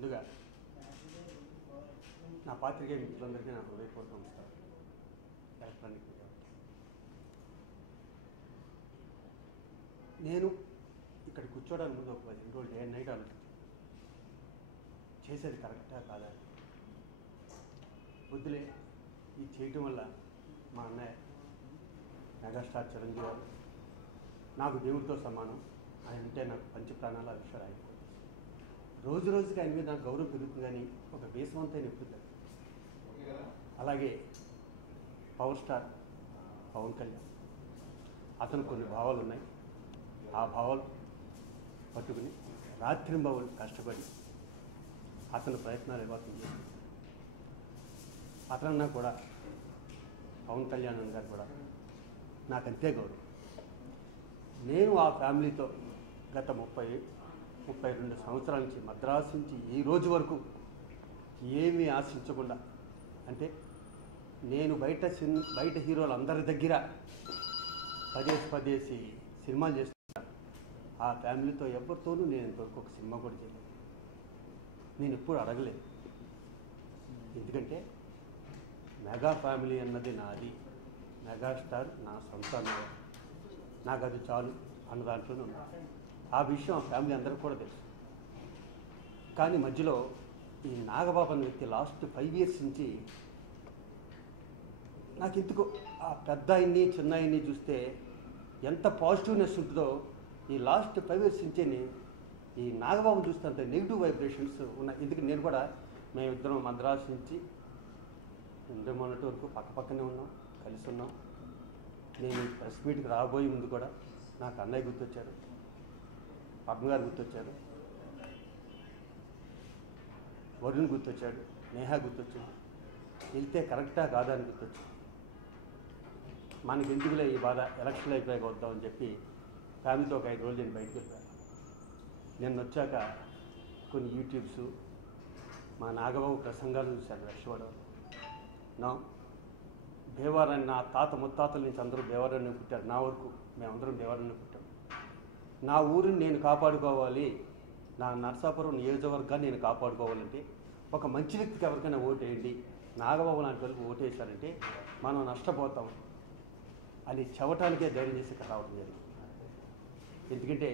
ముందుగా నా పాత్రికేయ మిత్రులందరికీ నా హృదయపూర్వక నమస్కారం. ఎలక్ట్రానిక్ మీడియా నేను ఇక్కడ కూర్చోడానికి ముందు ఒక 10 రోజులు డే అండ్ నైట్ ఆలోచించాను. చేసేది కరెక్టా కాదా? వద్దులే, ఇది చేయటం వల్ల మా అన్నయ్య మెగాస్టార్ చిరంజీవి గారు నాకు దేవుడితో సమానం. ఆయన అంటే నాకు పంచప్రాణాల విషయాలు. ఆయన రోజు రోజుకి ఆయన మీద నాకు గౌరవం పెరుగుతుంది, కానీ ఒక బేసవంతైన ఎప్పుడు. అలాగే పవర్ స్టార్ పవన్ కళ్యాణ్, అతను కొన్ని భావాలు ఉన్నాయి. ఆ భావాలు పట్టుకుని రాత్రింబవలు కష్టపడి అతని ప్రయత్నాలు ఏమాత్రం చేసి అతనన్నా కూడా పవన్ కళ్యాణ్ గారు కూడా నాకు అంతే గౌరవం. నేను ఆ ఫ్యామిలీతో గత 32 సంవత్సరాల నుంచి మద్రాసు నుంచి ఈ రోజు వరకు ఏమీ ఆశించకుండా, అంటే నేను బయట హీరోలు అందరి దగ్గర పదేసి సినిమాలు చేస్తున్నాను. ఆ ఫ్యామిలీతో ఎవరితోనూ నేను ఇంతవరకు ఒక సినిమా కూడా చేయలేదు. నేను ఎప్పుడు అడగలేదు. ఎందుకంటే మెగా ఫ్యామిలీ అన్నది నాది, మెగాస్టార్ నా సొంత అన్నది, నాకు అది చాలు అన్న దాంట్లోనే ఉన్నా. ఆ విషయం ఆ ఫ్యామిలీ అందరికీ కూడా తెలుసు. కానీ మధ్యలో ఈ నాగబాబు అనే వ్యక్తి లాస్ట్ 5 years నుంచి నాకు ఎందుకు ఆ పెద్ద ఆయన్ని చిన్న ఆయన్ని చూస్తే ఎంత పాజిటివ్నెస్ ఉంటుందో, ఈ లాస్ట్ 5 years నుంచే ఈ నాగబాబుని చూస్తే అంత నెగిటివ్ వైబ్రేషన్స్ ఉన్నాయి. ఎందుకంటే నేను కూడా మేమిద్దరం మద్రాసు నుంచి మొన్నటి వరకు పక్కనే ఉన్నాం, కలిసి ఉన్నాం. నేను ప్రెస్ మీట్కి రాబోయే ముందు కూడా నాకు అన్నయ్య గుర్తొచ్చారు, పద్మ గారు గుర్తొచ్చారు, వరుణ్ గుర్తొచ్చాడు, నేహా గుర్తొచ్చాడు. వెళ్తే కరెక్టా కాదా అని గుర్తొచ్చాడు. మనకి ఎందుకులే ఈ బాధ, ఎలక్షన్లు అయిపోయాక వద్దామని చెప్పి ఫ్యామిలీతో ఒక 5 రోజులు నేను బయటకు వెళ్ళాను. నేను వచ్చాక కొన్ని యూట్యూబ్స్ మా నాగబాబు ప్రసంగాలు చూశాను. రక్షవాడవారు నా దేవారాన్ని, నా తాత ముత్తాతల నుంచి అందరూ దేవారాన్ని పుట్టారు. నా వరకు మేమందరం దేవారాన్ని పుట్టాం. నా ఊరిని నేను కాపాడుకోవాలి, నా నరసాపురం నియోజకవర్గాన్ని నేను కాపాడుకోవాలంటే ఒక మంచి వ్యక్తికి ఎవరికైనా ఓటేయండి, నాగబాబు లాంటి వాళ్ళకి ఓటేశారంటే మనం నష్టపోతాం అని చెప్పటానికే ధైర్యం చేసి ఇక్కడ రావడం జరిగింది. ఎందుకంటే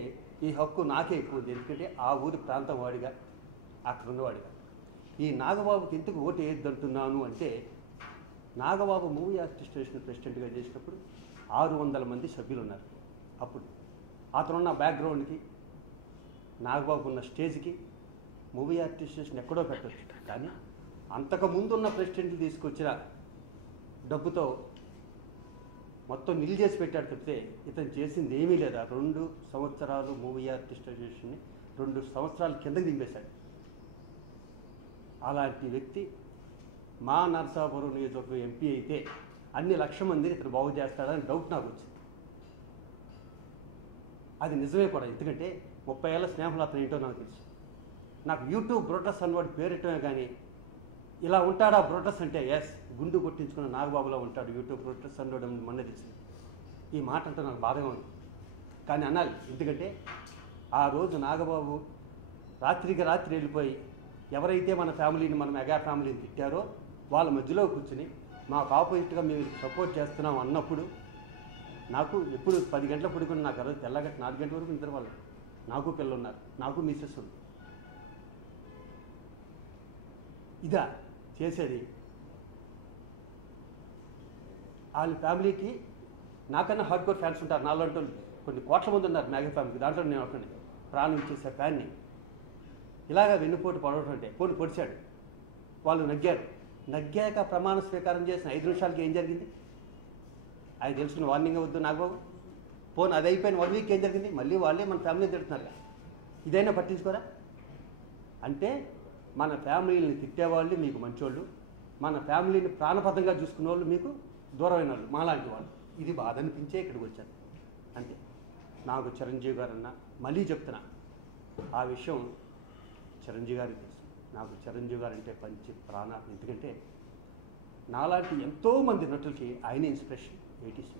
ఈ హక్కు నాకే ఎక్కువ ఉంది. ఎందుకంటే ఆ ఊరి ప్రాంతం వాడిగా, అక్కడ ఉన్నవాడిగా. ఈ నాగబాబుకి ఎందుకు ఓటు వేయద్దంటున్నాను అంటే, నాగబాబు మూవీ అసోసియేషన్ ప్రెసిడెంట్గా చేసినప్పుడు 600 మంది సభ్యులు ఉన్నారు. అప్పుడు అతనున్న బ్యాక్గ్రౌండ్కి, నాగబాబు ఉన్న స్టేజ్కి మూవీ అసోసియేషన్ ఎక్కడో పెట్టవచ్చు. కానీ అంతకుముందున్న ప్రెసిడెంట్లు తీసుకొచ్చిన డబ్బుతో మొత్తం నిల్ చేసి పెట్టాడు తప్పితే ఇతను చేసింది ఏమీ లేదా. 2 సంవత్సరాలు మూవీ అసోసియేషన్ని 2 సంవత్సరాల కిందకి దింపేశాడు. అలాంటి వ్యక్తి మా నరసాపురం నియోజకవర్గం ఎంపీ అయితే అన్ని లక్షల మందిని ఇతను బాగు చేస్తాడని డౌట్ నాకు వచ్చింది. అది నిజమే కూడా. ఎందుకంటే 30 ఏళ్ళ స్నేహంలో అతను ఏంటో నాకు తెలుసు. నాకు యూట్యూబ్ బ్రోటస్ అన్నవాడు పేరెట్టమే, కానీ ఇలా ఉంటాడా బ్రోటస్ అంటే ఎస్, గుండు కొట్టించుకున్న నాగబాబులో ఉంటాడు యూట్యూబ్ బ్రోటస్ అన్నవాడు మొన్న తెలిసింది. ఈ మాట అంటే నాకు బాధగా ఉంది, కానీ అనాలి. ఎందుకంటే ఆ రోజు నాగబాబు రాత్రికి రాత్రి వెళ్ళిపోయి ఎవరైతే మన ఫ్యామిలీని, మన మెగా ఫ్యామిలీని తిట్టారో వాళ్ళ మధ్యలో కూర్చుని మాకు ఆపోజిట్గా మేము సపోర్ట్ చేస్తున్నాం అన్నప్పుడు నాకు ఎప్పుడు 10 గంటల పడుకుని నాకు రోజు తెల్లగట్ట 4 గంటల వరకు నిద్ర వాళ్ళు. నాకు పిల్లలు ఉన్నారు, నాకు మిస్సెస్ ఉంది. ఇదా చేసేది? వాళ్ళ ఫ్యామిలీకి నాకన్నా హార్డ్ కోర్ ఫ్యాన్స్ ఉంటారు. నాలో కొన్ని కోట్ల మంది ఉన్నారు మెగా ఫ్యామిలీకి. దాంట్లో నేను ఒకటి ప్రాణం ఇచ్చేసే ఫ్యాన్ని ఇలాగ వెన్నుపోటు పడవడం అంటే పోటీ పొడిచాడు. వాళ్ళు నగ్గాక ప్రమాణ స్వీకారం చేసిన 5 నిమిషాలకి ఏం జరిగింది? అది తెలుసుకున్న వార్నింగ్ వద్దు నాగబాబు. పోను అది అయిపోయిన 1 వీక్ ఏం జరిగింది? మళ్ళీ వాళ్ళే మన ఫ్యామిలీ తిడుతున్నారు. ఇదైనా పట్టించుకోరా? అంటే మన ఫ్యామిలీని తిట్టేవాళ్ళు మీకు మంచోళ్ళు, మన ఫ్యామిలీని ప్రాణపదంగా చూసుకునే వాళ్ళు మీకు దూరమైన వాళ్ళు, మాలాంటి వాళ్ళు. ఇది బాధ అనిపించే ఇక్కడికి వచ్చాను అంతే. నాకు చిరంజీవి గారన్నా, మళ్ళీ చెప్తున్నా, ఆ విషయం చిరంజీవి గారికి తెలుసు. నాకు చిరంజీవి గారు అంటే పంచి ప్రాణాలు. ఎందుకంటే నాలాంటి ఎంతోమంది నటులకి ఆయన ఇన్స్పిరేషన్ 80s.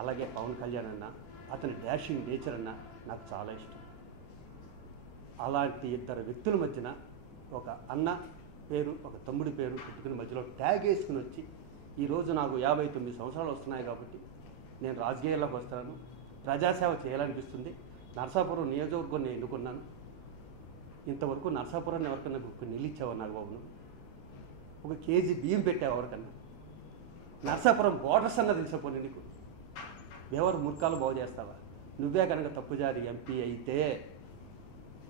అలాగే పవన్ కళ్యాణ్ అన్న, అతని డాషింగ్ నేచర్ అన్న నాకు చాలా ఇష్టం. అలాంటి ఇద్దరు వ్యక్తుల మధ్యన ఒక అన్న పేరు ఒక తమ్ముడి పేరు పెట్టుకుని మధ్యలో ట్యాగ్ వేసుకుని వచ్చి ఈరోజు నాకు 59 సంవత్సరాలు వస్తున్నాయి కాబట్టి నేను రాజకీయాల్లోకి వస్తున్నాను, ప్రజాసేవ చేయాలనిపిస్తుంది, నరసాపురం నియోజకవర్గాన్ని ఎన్నుకున్నాను. ఇంతవరకు నరసాపురాన్ని ఎవరికన్నా నిలిచావు నాగబాబును? ఒక కేజీ బియ్యం పెట్టావు ఎవరికన్నా? నరసాపురం బోర్డర్స్ అన్న తెలిసిపోయి నీకు ఎవరు ముర్కాలు బాగు చేస్తావా? నువ్వే కనుక తప్పుజారి ఎంపీ అయితే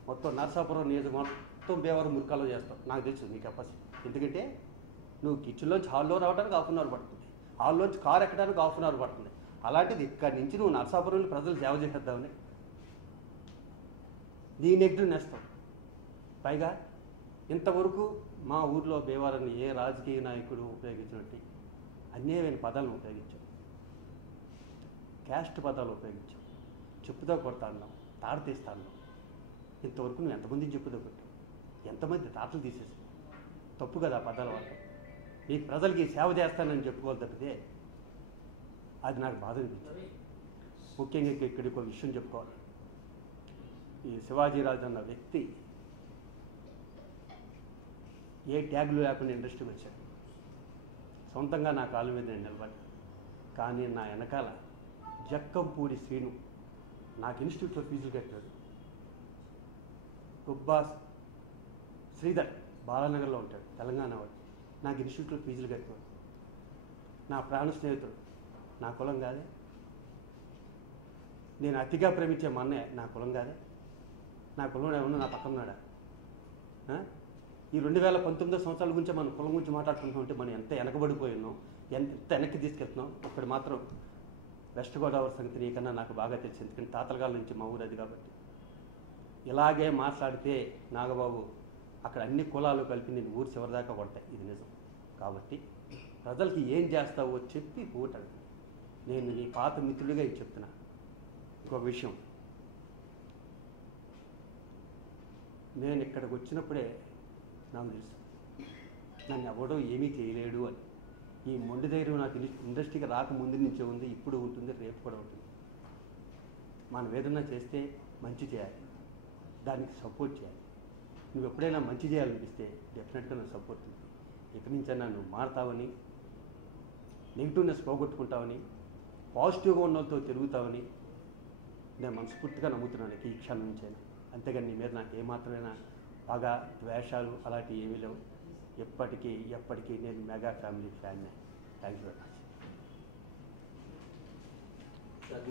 మొత్తం నరసాపురం నియోజకవర్గం మొత్తం బేవారు మురికాలో చేస్తావు. నాకు తెలుసు నీ కెపాసిటీ. ఎందుకంటే నువ్వు కిచెన్లోంచి హాల్లో రావడానికి ½ అవర్ పడుతుంది, హాల్లోంచి కారు ఎక్కడానికి ½ అవర్ పడుతుంది. అలాంటిది ఇక్కడి నుంచి నువ్వు నరసాపురంలో ప్రజలు సేవ చేసేద్దామని నీ నెగ్గు నేస్తావు. పైగా ఇంతవరకు మా ఊర్లో బేవారని ఏ రాజకీయ నాయకుడు ఉపయోగించినట్టు అన్యాయమైన పదాలను ఉపయోగించావు, క్యాస్ట్ పదాలు ఉపయోగించావు, చెప్పుతో కొడతా అన్నావు, తాడు తీస్తా అన్నావు. ఇంతవరకు నువ్వు ఎంతమందికి చెప్పుతో కొట్టావు? ఎంతమంది తాటలు తీసేసావు? తప్పు కదా ఆ పదాల వల్ల. నీకు ప్రజలకి సేవ చేస్తానని చెప్పుకోవాలి తప్పితే అది నాకు బాధ అనిపించింది. ముఖ్యంగా ఇక్కడికి ఒక విషయం చెప్పుకోవాలి. ఈ శివాజీరాజు అన్న వ్యక్తి ఏ ట్యాగులు లేకుండా ఇండస్ట్రీకి వచ్చాడు. సొంతంగా నా కాళ్ళ మీద నేను నిలబడ్డా. కానీ నా వెనకాల జక్కంపూడి శ్రీను నాకు ఇన్స్టిట్యూట్లో ఫీజులు కట్టాడు. గుబ్బా శ్రీధర్ బాలానగర్లో ఉంటాడు, తెలంగాణ వాడు, నాకు ఇన్స్టిట్యూట్లో ఫీజులు కట్టాడు. నా ప్రాణ స్నేహితుడు, నా కులం కాదే. నేను అతిగా ప్రేమించే మా అన్నయ్య నా కులం కాదే. నా కులం ఏమన్నా నా పక్కన ఉన్నాడా? ఈ 2019 సంవత్సరాల గురించి మనం కులం గురించి మాట్లాడుకుంటామంటే మనం ఎంత వెనకబడిపోయి ఉన్నాం, ఎంత వెనక్కి తీసుకెళ్తున్నాం. ఒక్కడి మాత్రం వెస్ట్ గోదావరి సంగతి నీకన్నా నాకు బాగా తెలుసు, ఎందుకంటే తాతలగాల నుంచి మా ఊరు అది. కాబట్టి ఇలాగే మాట్లాడితే నాగబాబు అక్కడ అన్ని కులాలు కలిపి నేను ఊరు చివరిదాకా కొడతాయి, ఇది నిజం. కాబట్టి ప్రజలకి ఏం చేస్తావో చెప్పి ఓటడు. నేను నీ పాత మిత్రుడిగా ఇది చెప్తున్నా. ఇంకొక విషయం, నేను ఇక్కడికి వచ్చినప్పుడే నాకు తెలుసు నన్ను ఎవడో ఏమీ చేయలేడు అని. ఈ మొండి ధైర్యం నాకు ఇండస్ట్రీకి రాకముందు నుంచే ఉంది, ఇప్పుడు ఉంటుంది, రేపు కూడా ఉంటుంది. మనం ఏదన్నా చేస్తే మంచి చేయాలి, దానికి సపోర్ట్ చేయాలి. నువ్వు ఎప్పుడైనా మంచి చేయాలనిపిస్తే డెఫినెట్గా నాకు సపోర్ట్ ఉంది. ఇక్కడి నుంచైనా నువ్వు మారుతావని, నెగిటివ్నెస్ పోగొట్టుకుంటావని, పాజిటివ్గా ఉన్న వాళ్ళతో తిరుగుతావని నేను మనస్ఫూర్తిగా నమ్ముతున్నాను ఈ క్షణం నుంచైనా. అంతేగాని నీ మీద నాకు ఏమాత్రమైనా పగ, ద్వేషాలు అలాంటివి ఏమీ లేవు. ఎప్పటికీ నేను మెగా ఫ్యామిలీ ఫ్యాన్నే. Thank you very much.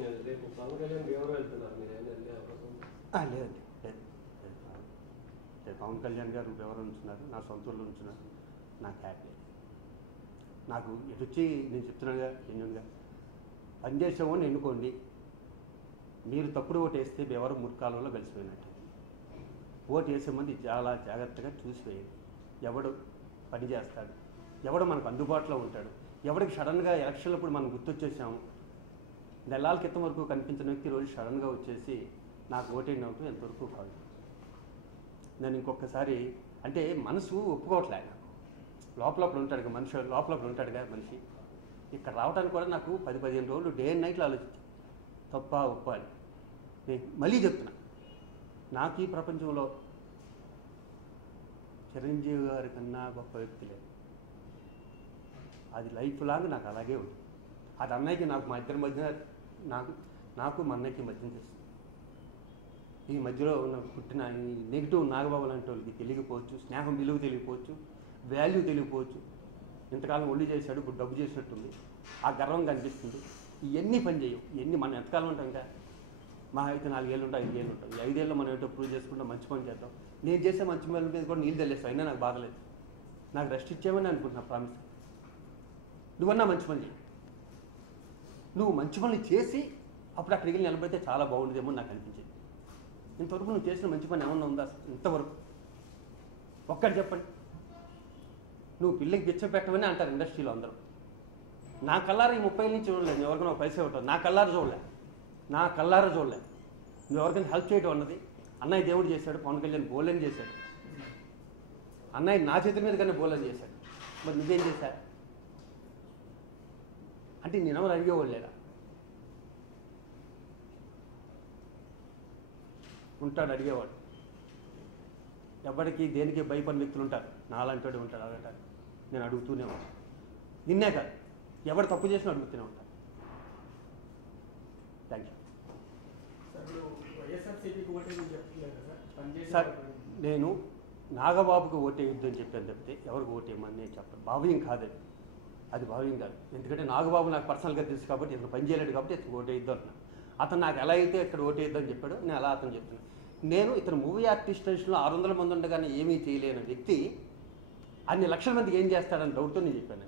లేదండి, లేదు. పవన్ కళ్యాణ్ గారు ఎవరు ఉంచున్నారు, నా సొంత ఊళ్ళో ఉంచున్నారు. నాకు హ్యాపీ. నాకు ఎటు వచ్చి నేను చెప్తున్నానుగా, జెన్యూన్గా పనిచేసేవాడిని ఎన్నుకోండి. మీరు తప్పుడు ఓటు వేస్తే ఎవరు మురికాలంలో కలిసిపోయినట్టు. ఓటు వేసే మంది చాలా జాగ్రత్తగా చూసి వేయండి. ఎవడు పని చేస్తాడు, ఎవడు మనకు అందుబాటులో ఉంటాడు, ఎవడికి సడన్గా ఎలక్షన్లప్పుడు మనం గుర్తొచ్చేసాము. నెలల క్రితం వరకు కనిపించిన వ్యక్తి రోజు సడన్గా వచ్చేసి నాకు ఓటేయండి అవుతూ ఎంతవరకు కాదు. నేను ఇంకొకసారి అంటే మనసు ఒప్పుకోవట్లే. లోపల ఉంటాడుగా మనిషి, లోపల ఉంటాడుగా మనిషి. ఇక్కడ రావడానికి కూడా నాకు 10-15 రోజులు డే అండ్ నైట్లో ఆలోచించాను, తప్ప ఒప్ప అని. నేను మళ్ళీ చెప్తున్నా, నాకు ఈ ప్రపంచంలో చిరంజీవి గారి కన్నా గొప్ప వ్యక్తి లేదు. అది లైఫ్ లాంగ్ నాకు అలాగే ఉంది. అది అన్నయ్యకి నాకు మా ఇద్దరి మధ్య, నాకు మా అన్నయ్యకి మధ్య చేస్తుంది. ఈ మధ్యలో ఉన్న పుట్టిన ఈ నెగిటివ్ నాగబాబు లాంటి వాళ్ళకి తెలియకపోవచ్చు, స్నేహం విలువ తెలియకపోవచ్చు, వాల్యూ తెలియకపోవచ్చు. ఇంతకాలం ఒళ్ళు చేశాడు, ఇప్పుడు డబ్బు చేసినట్టుంది, ఆ గర్వం కనిపిస్తుంది. ఇవన్నీ పని చేయవు. ఇవన్నీ మనం ఎంతకాలం ఉంటాం ఇంకా, మా అయితే 4 ఏళ్ళు ఉంటాం, 5 ఏళ్ళు ఉంటాం. ఈ 5 ఏళ్ళు మనం ఏంటో ప్రూవ్ చేసుకుంటాం, మంచి పని చేద్దాం. నేను చేసే మంచి పనుల మీద కూడా నీళ్ళు తెలియస్తాను, అయినా నాకు బాధలేదు. నాకు రెస్ట్ ఇచ్చేమని అనుకుంటున్నా, ప్రామిస్. నువ్వన్నా మంచి పని చేయి. నువ్వు మంచి పనులు చేసి అప్పుడు అక్కడికి వెళ్ళి నిలబడితే చాలా బాగుండేదేమో నాకు అనిపించింది. ఇంతవరకు నువ్వు చేసిన మంచి పని ఏమన్నా ఉందా ఇంతవరకు? ఒక్కటి చెప్పండి. నువ్వు పిల్లకి బిచ్చ పెట్టమని అంటారు ఇండస్ట్రీలో అందరూ. నా కల్లారా ఈ 30 ఏళ్ళ నుంచి చూడలేదు ఎవరికైనా పైసా ఇవ్వటం. నా కల్లారా చూడలే. నువ్వు ఎవరికైనా హెల్ప్ చేయటం అన్నది. అన్నయ్య దేవుడు చేశాడు, పవన్ కళ్యాణ్ బోలని చేశాడు, అన్నయ్య నా చేతి మీద కానీ బోలని చేశాడు. మరి నువ్వేం చేశా అంటే నేనెవరు అడిగేవాళ్ళు లేదా? ఉంటాడు అడిగేవాడు. ఎవరికి దేనికి భయపడిన వ్యక్తులు ఉంటారు, నాలాంటి వాడు ఉంటారు అడగటారు. నేను అడుగుతూనే ఉంటాను. నిన్నే కాదు, ఎవరు తప్పు చేసినా అడుగుతూనే ఉంటాను. Thank you sir. నేను నాగబాబుకు ఓటేయొద్దని చెప్పాను తప్పితే ఎవరికి ఓటేయమని నేను చెప్పను. భావ్యం కాదండి, అది భావ్యం కాదు. ఎందుకంటే నాగబాబు నాకు పర్సనల్గా తెలుసు కాబట్టి ఇతను పనిచేయలేడు కాబట్టి ఇతను ఓటేయొద్దు అంటున్నాను. అతను నాకు ఎలా అయితే ఇక్కడ ఓటేయొద్దని చెప్పాడో నేను అలా అతను చెప్తున్నాను. నేను ఇతను మూవీ ఆర్టిస్ట్ స్టేషన్లో 600 మంది ఉండగానే ఏమీ చేయలేని వ్యక్తి అన్ని లక్షల మందికి ఏం చేస్తాడని డౌట్తో నేను చెప్పాను.